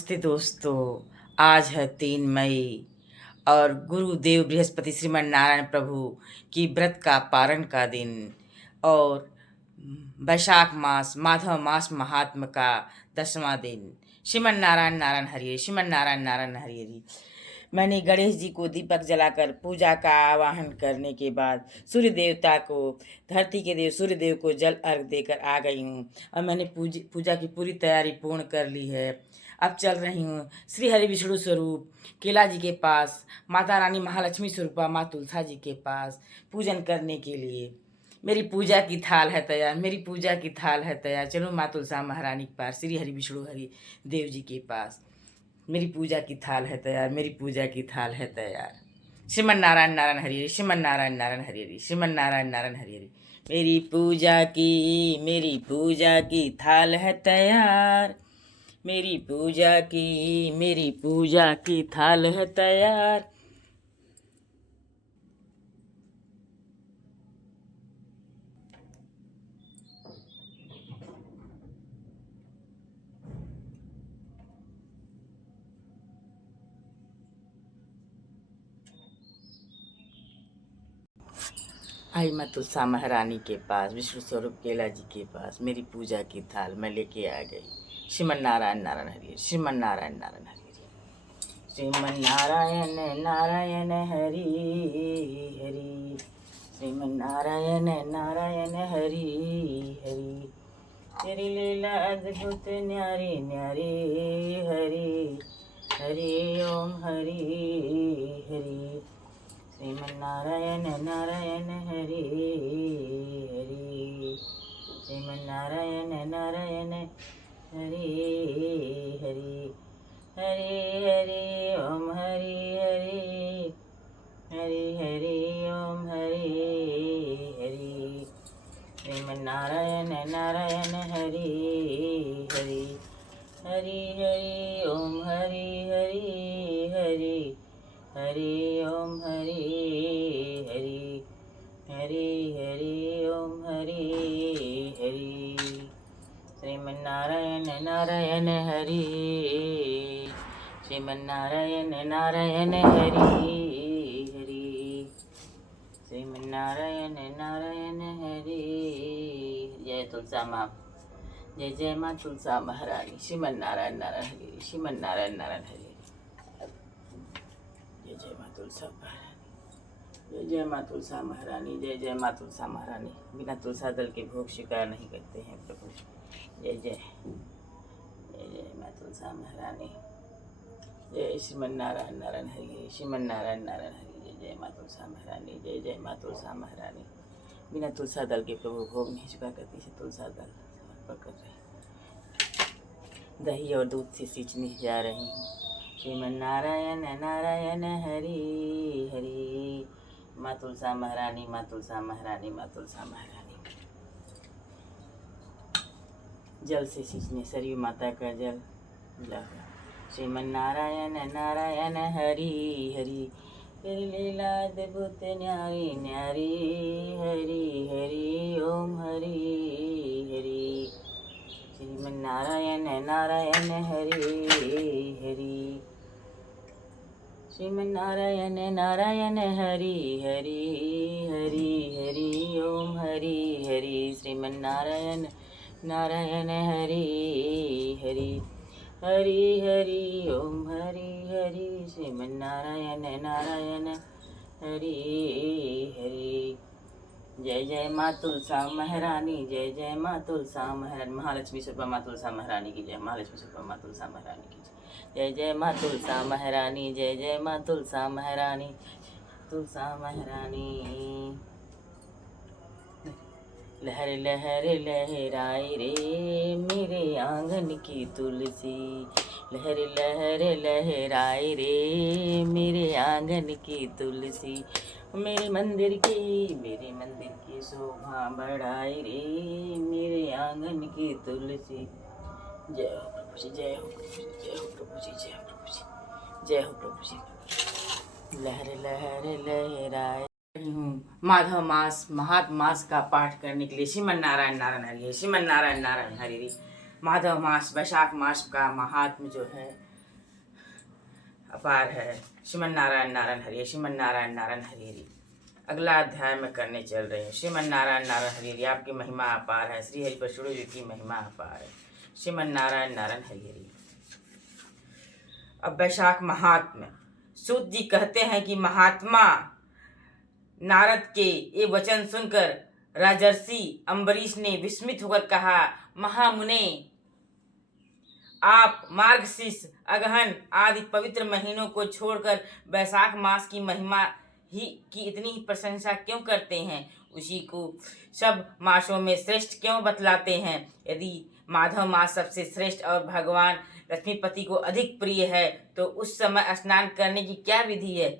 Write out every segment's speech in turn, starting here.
नमस्ते दोस्तों। आज है 3 मई और गुरुदेव बृहस्पति श्रीमन नारायण प्रभु की व्रत का पारण का दिन और वैशाख मास माधव मास महात्म का 10वां दिन। श्रीमन नारायण नारायण हरि, श्रीमन नारायण नारायण हरि हरि। मैंने गणेश जी को दीपक जलाकर पूजा का आवाहन करने के बाद सूर्य देवता को, धरती के देव सूर्य देव को जल अर्घ देकर आ गई हूँ और मैंने पूजा की पूरी तैयारी पूर्ण कर ली है। अब चल रही हूँ श्री हरि विष्णु स्वरूप केला जी के पास, माता रानी महालक्ष्मी स्वरूपा माँ तुलसा जी के पास पूजन करने के लिए। मेरी पूजा की थाल है तैयार, मेरी पूजा की थाल है तैयार। चलो माँ तुलसा महारानी के पास, श्री हरि विष्णु हरि देव जी के पास। मेरी पूजा की थाल है तैयार, मेरी पूजा की थाल है तैयार। श्रीमन नारायण नारायण हरि हरि, श्रीमन नारायण नारायण हरि हरि, श्रीमन नारायण नारायण हरि हरि। मेरी पूजा की थाल है तैयार, मेरी पूजा की थाल है तैयार। आई मैं तुलसा महारानी के पास, विष्णु स्वरूप केला जी के पास। मेरी पूजा की थाल मैं लेके आ गई। श्रीमन नारायण नारायण हरि, श्रीमन नारायण नारायण हरि, श्रीमन नारायण नारायण हरि हरि, श्रीमन नारायण नारायण हरि हरि। तेरी लीला अद्भुत न्यारी न्यारी, हरि हरि ओम हरि हरि। श्रीमन नारायण नारायण हरि हरि, श्रीमन नारायण नारायण हरि हरि। हरि हरि ओम हरि हरि, हरि हरि ओम हरि हरि। श्रीमन नारायण नारायण हरि हरि, हरि हरि ओम हरि हरि हरि, हरि ओम हरि हरि, हरि हरि ओम हरि हरि। श्रीमन नारायण नारायण हरि, श्रीमन नारायण नारायण हरि हरि, श्रीमन नारायण नारायण हरि। जय तुलसा माँ, जय जय माँ तुलसा महारानी। श्रीमन नारायण नारायण हरि, श्रीमन नारायण नारायण हरि। जय जय माँ तुलसा महारानी, जय जय माँ तुलसा महारानी, जय जय माँ तुलसा महारानी। बिना तुलसा दल के भोग स्वीकार नहीं करते हैं प्रभु। जय जय जय जय माँ तुलसा महारानी, जय श्रीमन नारायण नारायण हरि, श्रीमन नारायण नारायण हरि। जय जय माँ तुलसा महारानी, जय जय माँ तुलसा महारानी। बिना तुलसा दल के प्रभु भोग नहीं स्वीकार करती है। तुलसा दल समर्पण कर रहे, दही और दूध से सींचने जा रही हूँ। श्रीमन नारायण नारायण हरि हरि। माँ तुलसा महारानी, माँ तुलसा महारानी, माँ तुलसा महारानी। जल से सींचने सरयू माता का जल लगा। श्रीमन नारायण नारायण हरि हरि। तेरी लीला अद्भुत न्यारी न्यारी, हरि हरि ओम हरि हरि। श्रीमन नारायण नारायण हरि हरि, श्रीमन नारायण नारायण हरि हरि, हरि हरि ओम हरि हरि। श्रीमन नारायण नारायण हरि हरि, हरि हरि ओम हरि हरि। श्रीमन नारायण नारायण हरि हरि। जय जय माँ तुलसा महारानी, जय जय माँ तुलसा महारानी। महालक्ष्मी स्वरूपा माँ तुलसा महारानी की जय, महालक्ष्मी स्वरूपा माँ तुलसा महारानी की जय। जय जय माँ तुलसा महारानी, जय जय माँ तुलसा महारानी, तुलसा महारानी। लहर लहर लहराए रे मेरे आंगन की तुलसी, लहर लहर लहराए रे मेरे आंगन की तुलसी। मेरे मंदिर की शोभा बढ़ाए रे मेरे आंगन की तुलसी। जय हो प्रभु जी, जय हो प्रभु जी, जय हो प्रभु जी, जय हो प्रभु जी, जय हो प्रभु जी। लहर लहर लहराए हूँ माधव मास महात्म मास का पाठ करने के लिए। श्रीमन नारायण नारायण हरि, श्रीमन नारायण नारायण हरि। माधव मास, वैशाख मास का महात्म जो है अपार है। श्रीमन नारायण नारायण हरि, श्रीमन नारायण नारायण हरि हरि। अगला अध्याय में करने चल रहे हैं। श्रीमन नारायण नारायण हरि हरि, आपकी महिमा अपार है। श्री हरि विष्णु जी की महिमा अपार है। श्रीमन नारायण नारायण हरि हरि। अब वैशाख महात्म। सूत जी कहते हैं कि महात्मा नारद के ये वचन सुनकर राजर्षि अम्बरीश ने विस्मित होकर कहा, महामुने, आप मार्गशीर्ष, अगहन आदि पवित्र महीनों को छोड़कर वैशाख मास की महिमा ही की इतनी ही प्रशंसा क्यों करते हैं? उसी को सब मासों में श्रेष्ठ क्यों बतलाते हैं? यदि माधव मास सबसे श्रेष्ठ और भगवान लक्ष्मीपति को अधिक प्रिय है तो उस समय स्नान करने की क्या विधि है?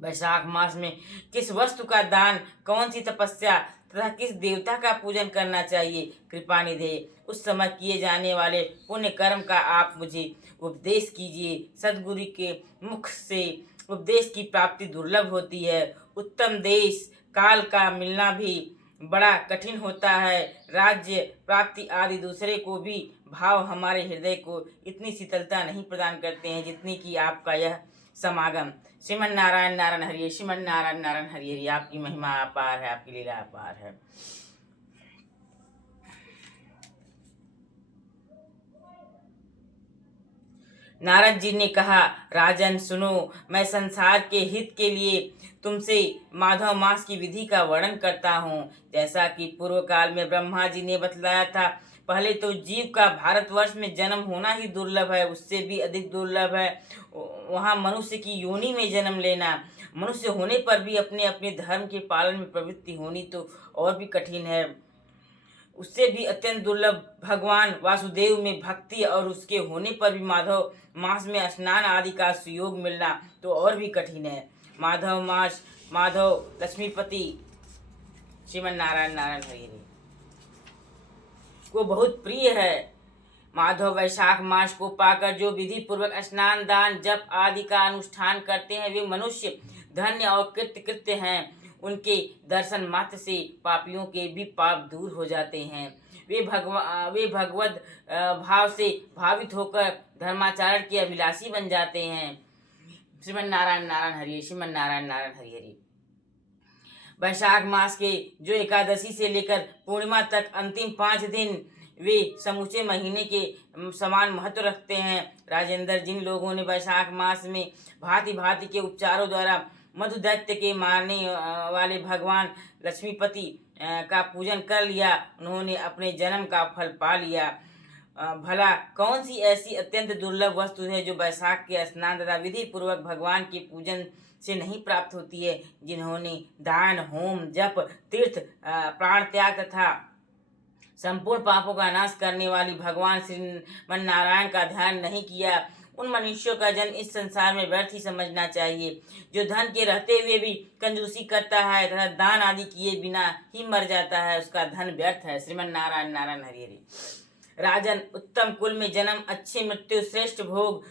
वैशाख मास में किस वस्तु का दान, कौन सी तपस्या तथा किस देवता का पूजन करना चाहिए? कृपा निधे, उस समय किए जाने वाले पुण्य कर्म का आप मुझे उपदेश कीजिए। सदगुरु के मुख से उपदेश की प्राप्ति दुर्लभ होती है। उत्तम देश काल का मिलना भी बड़ा कठिन होता है। राज्य प्राप्ति आदि दूसरे को भी भाव हमारे हृदय को इतनी शीतलता नहीं प्रदान करते हैं जितनी कि आपका यह समागम। श्रीमन नारायण नारायण हरि, श्रीमन नारायण नारायण हरि हरि। आपकी महिमा अपार है, आपकी लीला अपार है। नारद जी ने कहा, राजन सुनो, मैं संसार के हित के लिए तुमसे माधव मास की विधि का वर्णन करता हूँ। जैसा कि पूर्व काल में ब्रह्मा जी ने बतलाया था, पहले तो जीव का भारतवर्ष में जन्म होना ही दुर्लभ है, उससे भी अधिक दुर्लभ है वहाँ मनुष्य की योनि में जन्म लेना। मनुष्य होने पर भी अपने अपने धर्म के पालन में प्रवृत्ति होनी तो और भी कठिन है। उससे भी अत्यंत दुर्लभ भगवान वासुदेव में भक्ति और उसके होने पर भी माधव मास में स्नान आदि का सुयोग मिलना तो और भी कठिन है। माधव मास माधव लक्ष्मीपति श्रीमन नारायण नारायण हरि को बहुत प्रिय है। माधव वैशाख मास को पाकर जो विधि पूर्वक स्नान, दान, जप आदि का अनुष्ठान करते हैं वे मनुष्य धन्य और कृत्य हैं। उनके दर्शन मात्र से पापियों के भी पाप दूर हो जाते हैं। वे भगवत भाव से भावित होकर धर्माचरण के अभिलाषी बन जाते हैं। श्रीमन नारायण नारायण हरि, श्रीमन नारायण नारायण हरि हरि। वैशाख मास के जो एकादशी से लेकर पूर्णिमा तक अंतिम 5 दिन वे समूचे महीने के समान महत्व रखते हैं। राजेंद्र, जिन लोगों ने वैशाख मास में भांति भांति के उपचारों द्वारा मधु दैत्य के मारने वाले भगवान लक्ष्मीपति का पूजन कर लिया, उन्होंने अपने जन्म का फल पा लिया। भला कौन सी ऐसी अत्यंत दुर्लभ वस्तु है जो वैशाख के स्नान तथा विधि पूर्वक भगवान के पूजन से नहीं प्राप्त होती है? जिन्होंने दान, होम, जप, तीर्थ, प्राण त्याग तथा संपूर्ण पापों का नाश करने वाली भगवान श्रीमन नारायण का ध्यान नहीं किया, उन मनुष्यों का जन्म इस संसार में व्यर्थ ही समझना चाहिए। जो धन के रहते हुए भी कंजूसी करता है तथा दान आदि किए बिना ही मर जाता है, उसका धन व्यर्थ है। श्रीमन नारायण नारायण हरि हरि। राजन, उत्तम कुल में जन्म, अच्छी मृत्यु, श्रेष्ठ भोग,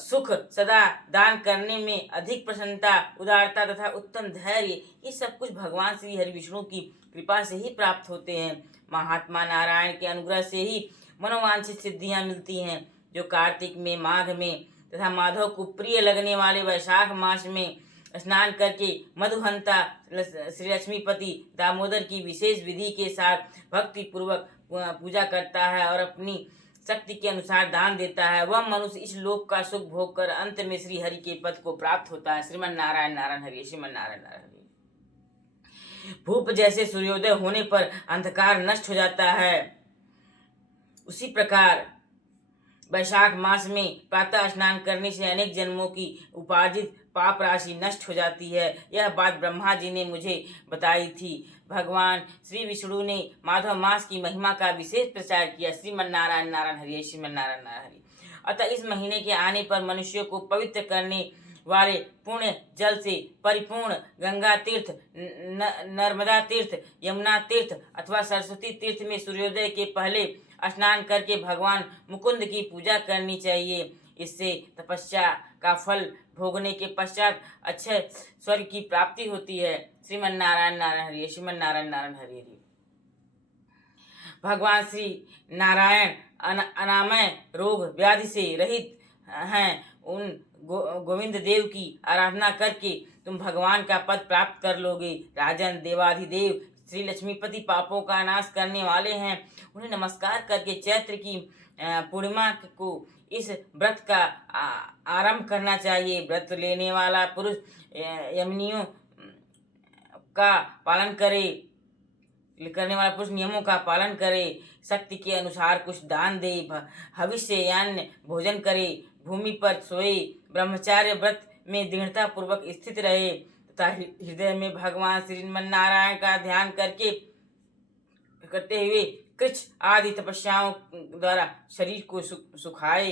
सुख, सदा दान करने में अधिक प्रसन्नता, उदारता तथा उत्तम धैर्य, ये सब कुछ भगवान श्री हरि विष्णु की कृपा से ही प्राप्त होते हैं। महात्मा नारायण के अनुग्रह से ही मनोवांछित सिद्धियां मिलती हैं। जो कार्तिक में, माघ में तथा माधव को प्रिय लगने वाले वैशाख मास में स्नान करके मधुहंता श्री लक्ष्मीपति दामोदर की विशेष विधि के साथ भक्ति पूर्वक पूजा करता है और अपनी शक्ति के अनुसार दान देता है, वह मनुष्य इस लोक का सुख भोग कर अंत में श्री हरि के पद को प्राप्त होता है। श्रीमन नारायण नारायण हरि, श्रीमन नारायण नारायण हरि। भूप जैसे सूर्योदय होने पर अंधकार नष्ट हो जाता है, उसी प्रकार वैशाख मास में प्रातः स्नान करने से अनेक जन्मों की उपार्जित पाप राशि नष्ट हो जाती है। यह बात ब्रह्मा जी ने मुझे बताई थी। भगवान श्री विष्णु ने माधव मास की महिमा का विशेष प्रचार किया। श्रीमन नारायण नारायण हरि, श्रीमन नारायण नारायण हरि। अतः इस महीने के आने पर मनुष्यों को पवित्र करने वाले पुण्य जल से परिपूर्ण गंगा तीर्थ, नर्मदा तीर्थ, यमुना तीर्थ अथवा सरस्वती तीर्थ में सूर्योदय के पहले स्नान करके भगवान मुकुंद की पूजा करनी चाहिए। इससे तपस्या का फल भोगने के पश्चात अक्षय स्वर्ग की प्राप्ति होती है। श्रीमन नारायण नारायण हरि, श्रीमन नारायण नारायण हरि हरि। भगवान श्री नारायण अनामय रोग व्याधि से रहित हैं। उन गोविंद देव की आराधना करके तुम भगवान का पद प्राप्त कर लोगे। राजन, देवाधिदेव श्री लक्ष्मीपति पापों का नाश करने वाले हैं। उन्हें नमस्कार करके चैत्र की पूर्णिमा को इस व्रत का आरंभ करना चाहिए। व्रत लेने वाला पुरुष यमनियों का पालन करने वाला पुरुष नियमों का पालन करे, शक्ति के अनुसार कुछ दान दे, हविष्य यानी भोजन करे, भूमि पर सोए, ब्रह्मचार्य व्रत में दृढ़ता पूर्वक स्थित रहे तथा हृदय में भगवान श्री नारायण का ध्यान करते हुए कृच्छ आदि तपस्याओं द्वारा शरीर को सुखाए।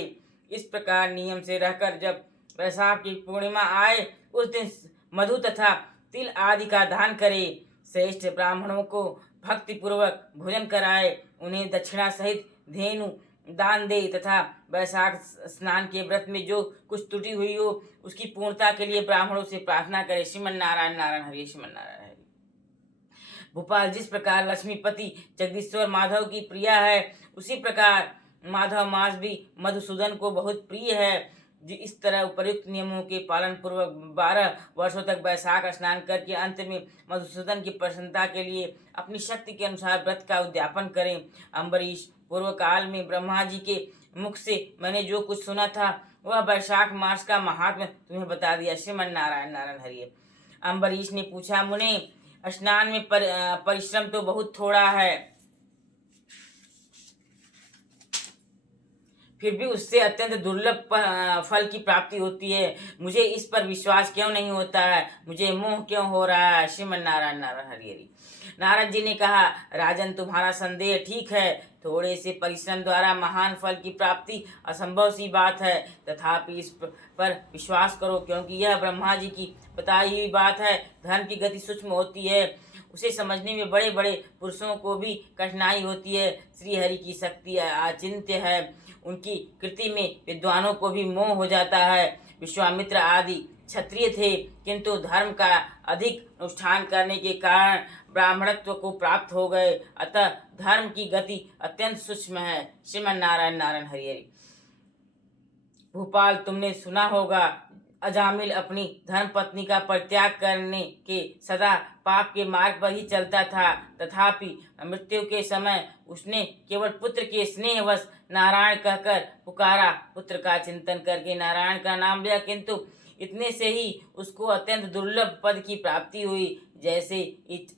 इस प्रकार नियम से रहकर जब वैशाख की पूर्णिमा आए उस दिन मधु तथा तिल आदि का दान करे। श्रेष्ठ ब्राह्मणों को भक्ति पूर्वक भोजन कराए, उन्हें दक्षिणा सहित धेनु दान दे तथा वैशाख स्नान के व्रत में जो कुछ त्रुटि हुई हो उसकी पूर्णता के लिए ब्राह्मणों से प्रार्थना करे। श्रीमन नारायण नारायण हरि, श्रीमन नारायण हरि। भोपाल जिस प्रकार लक्ष्मीपति जगदीश्वर माधव की प्रिया है, उसी प्रकार माधव मास भी मधुसूदन को बहुत प्रिय है। इस तरह उपर्युक्त नियमों के पालन पूर्वक 12 वर्षों तक वैशाख स्नान करके अंत में मधुसूदन की प्रसन्नता के लिए अपनी शक्ति के अनुसार व्रत का उद्यापन करें। अम्बरीश, पूर्व काल में ब्रह्मा जी के मुख से मैंने जो कुछ सुना था वह वैशाख मास का महात्म्य तुम्हें बता दिया। श्रीमन नारायण नारायण हरि। अम्बरीश ने पूछा, मुने, स्नान में परिश्रम तो बहुत थोड़ा है, फिर भी उससे अत्यंत दुर्लभ फल की प्राप्ति होती है। मुझे इस पर विश्वास क्यों नहीं होता है? मुझे मोह क्यों हो रहा है? श्रीमन नारायण नारायण हरि हरि। नारद जी ने कहा, राजन, तुम्हारा संदेह ठीक है। थोड़े से परिश्रम द्वारा महान फल की प्राप्ति असंभव सी बात है। तथापि इस पर विश्वास करो, क्योंकि यह ब्रह्मा जी की बताई हुई बात है। धर्म की गति सूक्ष्म होती है, उसे समझने में बड़े बड़े पुरुषों को भी कठिनाई होती है। श्री हरि की शक्ति अचिंत्य है, उनकी कृति में विद्वानों को भी मोह हो जाता है। विश्वामित्र आदि क्षत्रिय थे, किंतु धर्म का अधिक अनुष्ठान करने के कारण ब्राह्मणत्व को प्राप्त हो गए। अतः धर्म की गति अत्यंत सूक्ष्म है। श्रीमन नारायण नारायण हरि हरि। भोपाल, तुमने सुना होगा, अजामिल अपनी धर्मपत्नी का परित्याग करने के सदा पाप के मार्ग पर ही चलता था। तथापि मृत्यु के समय उसने केवल पुत्र के स्नेहवश नारायण कहकर पुकारा। पुत्र का चिंतन करके नारायण का नाम लिया, किंतु इतने से ही उसको अत्यंत दुर्लभ पद की प्राप्ति हुई। जैसे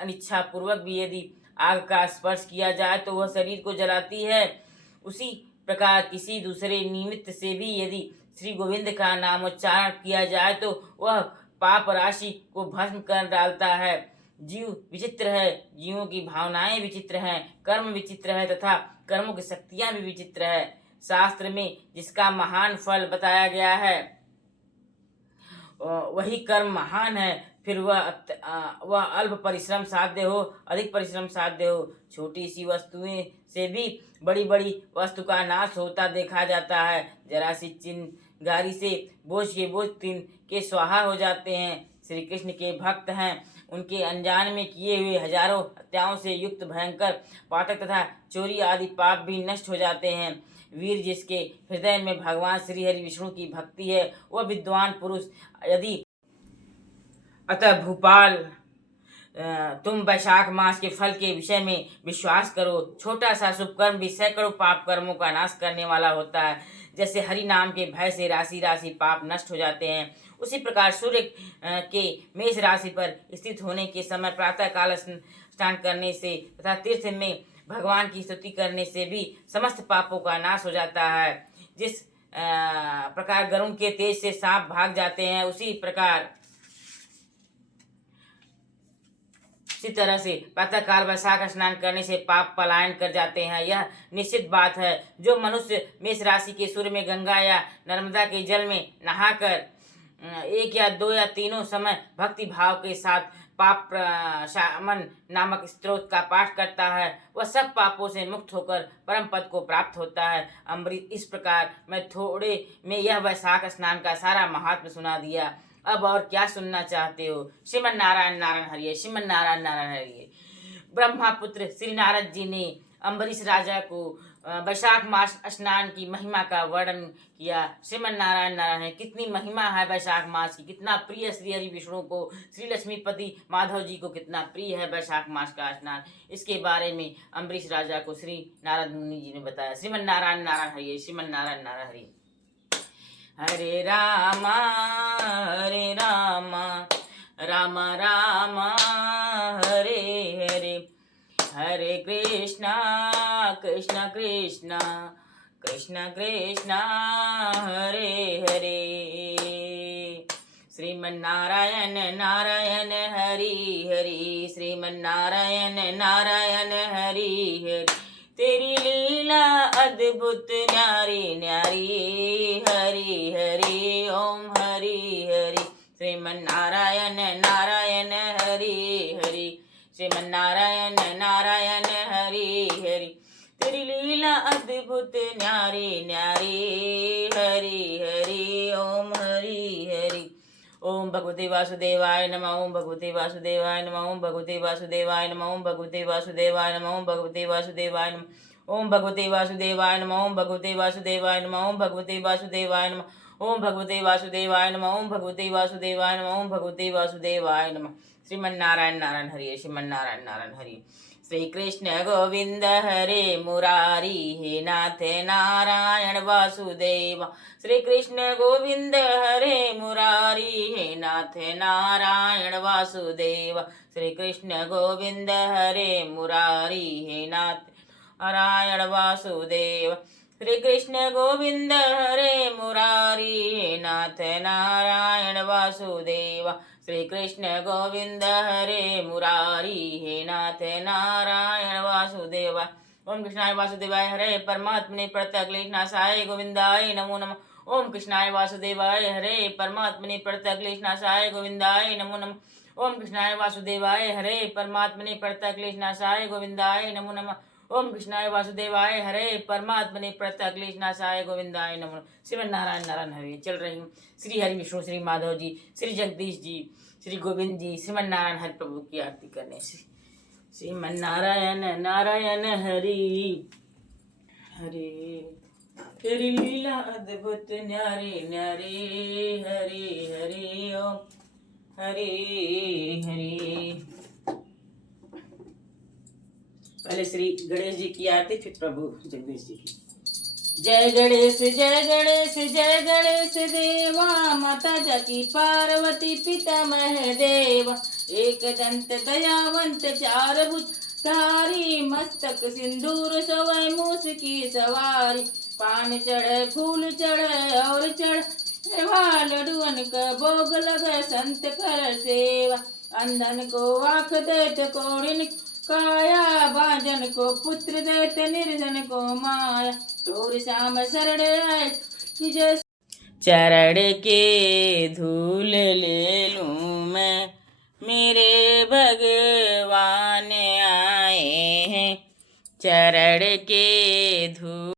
अनिच्छा पूर्वक भी यदि आग का स्पर्श किया जाए तो वह शरीर को जलाती है, उसी प्रकार किसी दूसरे निमित्त से भी यदि श्री गोविंद का नामोच्चारण किया जाए तो वह पाप राशि को भस्म कर डालता है। जीव विचित्र है, जीवों की भावनाएं विचित्र हैं, कर्म विचित्र है तथा कर्मों की शक्तियां भी विचित्र है। शास्त्र में जिसका महान फल बताया गया है वही कर्म महान है, फिर वह अल्प परिश्रम साध्य हो, अधिक परिश्रम साध्य हो। छोटी सी वस्तुएं से भी बड़ी बड़ी वस्तु का नाश होता देखा जाता है। जरा सी चिंगारी से बोझ के बोझ तीन के स्वाहा हो जाते हैं। श्री कृष्ण के भक्त हैं, उनके अनजान में किए हुए हजारों हत्याओं से युक्त भयंकर पातक तथा चोरी आदि पाप भी नष्ट हो जाते हैं। वीर जिसके हृदय में भगवान श्री हरि विष्णु की भक्ति है वह विद्वान पुरुष। यदि अतः भूपाल, तुम वैशाख मास के फल के विषय में विश्वास करो। छोटा सा शुभ कर्म भी सैकड़ों पाप कर्मों का नाश करने वाला होता है। जैसे हरि नाम के भय से राशि राशि पाप नष्ट हो जाते हैं, उसी प्रकार सूर्य के मेष राशि पर स्थित होने के समय प्रातः काल स्नान करने से तथा तीर्थ में भगवान की स्तुति करने से भी समस्त पापों का नाश हो जाता है। जिस प्रकार गरुड़ के तेज से सांप भाग जाते हैं, उसी प्रकार इसी तरह से प्रातः काल वैशाख स्नान करने से पाप पलायन कर जाते हैं। यह निश्चित बात है। जो मनुष्य मेष राशि के सूर्य में गंगा या नर्मदा के जल में नहाकर एक या दो या तीनों समय भक्ति भाव के साथ पाप शामन नामक स्त्रोत का पाठ करता है, वह सब पापों से मुक्त होकर परम पद को प्राप्त होता है। अम्बरीश, इस प्रकार मैं थोड़े में यह वैशाख स्नान का सारा महात्म्य सुना दिया। अब और क्या सुनना चाहते हो? श्रीमन नारायण नारायण हरि, श्रीमन नारायण नारायण हरि। ब्रह्मापुत्र श्री नारद जी ने अम्बरीश राजा को वैशाख मास स्नान की महिमा का वर्णन किया। श्रीमन नारायण नारायण है, कितनी महिमा है वैशाख मास की, कितना प्रिय श्री हरि विष्णु को, श्री लक्ष्मीपति माधव जी को कितना प्रिय है वैशाख मास का स्नान। इसके बारे में अम्बरीश राजा को श्री नारद मुनि जी ने बताया। श्रीमन नारायण नारायण हरि, श्रीमन नारायण नारायण हरि। हरे रामा राम राम हरे हरे, हरे कृष्णा कृष्ण कृष्ण कृष्ण कृष्ण हरे हरे। श्रीमन नारायण नारायण हरि हरि, श्रीमन नारायण नारायण हरि हरि। तेरी लीला अद्भुत न्यारी न्यारी, हरि हरि ओम हरि हरि। श्रीमन नारायण नारायण हरि हरि, श्रीमन नारायण नारायण हरि हरि। तेरी लीला अद्भुत न्यारी न्यारी, हरि हरि ओम हरि हरि। ओम भगवते वासुदेवाय नमः, ओम भगवते वासुदेवाय नमः, ओम भगवते वासुदेवाय नमः, ओम भगवते वासुदेवाय नमः, ओम भगवते वासुदेवाय नमः, ओम भगवते वासुदेवाय नमः, ओम भगवते वासुदेवाय नमः, ओम भगवते वासुदेवाय नमः, ओम भगवते वासुदेवाय नमः, ओम भगवते वासुदेवाय नमः, ओम भगवते वासुदेवाय नमः। श्रीमन नारायण नारायण हरि, श्रीमन नारायण नारायण हरि। श्री कृष्ण गोविंद हरे मुरारी, हे नाथ नारायण वासुदेव। श्री कृष्ण गोविंद हरे मुरारी, हे नाथ नारायण वासुदेव। श्री कृष्ण गोविंद हरे मुरारी, हे नाथ नारायण वासुदेव। श्री कृष्ण गोविंद हरे मुरारी, हे नाथ नारायण वासुदेव। श्री कृष्ण गोविंद हरे मुरारी, हे नाथ नारायण वासुदेव। ओम कृष्णाय वासुदेवाय हरे परमात्मने प्रणतक्लेशनाशाय गोविंदाय नमो नमः। ओम कृष्णाय वासुदेवाय हरे परमात्मने प्रणतक्लेशनाशाय गोविंदाय नमो नमः। ओम कृष्णाय वासुदेवाय हरे परमात्मने प्रणतक्लेशनाशाय गोविंदाय नमो नमः। ओम कृष्णाय वासुदेवाय हरे परमात्मने प्रणतक्लेशनाशाय गोविंदाय नमो नमः। श्रीमन नारायण नारायण हरे। चल रही हूँ श्री हरि विष्णु, श्री माधव जी, श्री जगदीश जी, श्री गोविंद जी, श्रीमन नारायण हरि प्रभु की आरती करने से। श्रीमन नारायण नारायण हरि हरे। तेरी लीला अद्भुत न्यारी न्यारी, हरि हरि ओम हरि हरि। पहले श्री गणेश जी की आरती, फिर प्रभु जगदीश जी की। जय गणेश जय गणेश जय गणेश देवा, माता जाकी पार्वती पिता महदेव। एक दंत दयावंत चार भुज धारी, मस्तक सिंदूर सवै मूस की सवारी। पान चढ़े फूल चढ़े और चढ़े लडुअन का भोग लगे, संत कर सेवा। अंधन को आँख देत कोड़िन काया, बाजन को पुत्र देत निर्धन को माया। तोर श्याम शरण आए चरण के धूल ले लूं मैं, मेरे भगवान आए हैं चरण के धूल।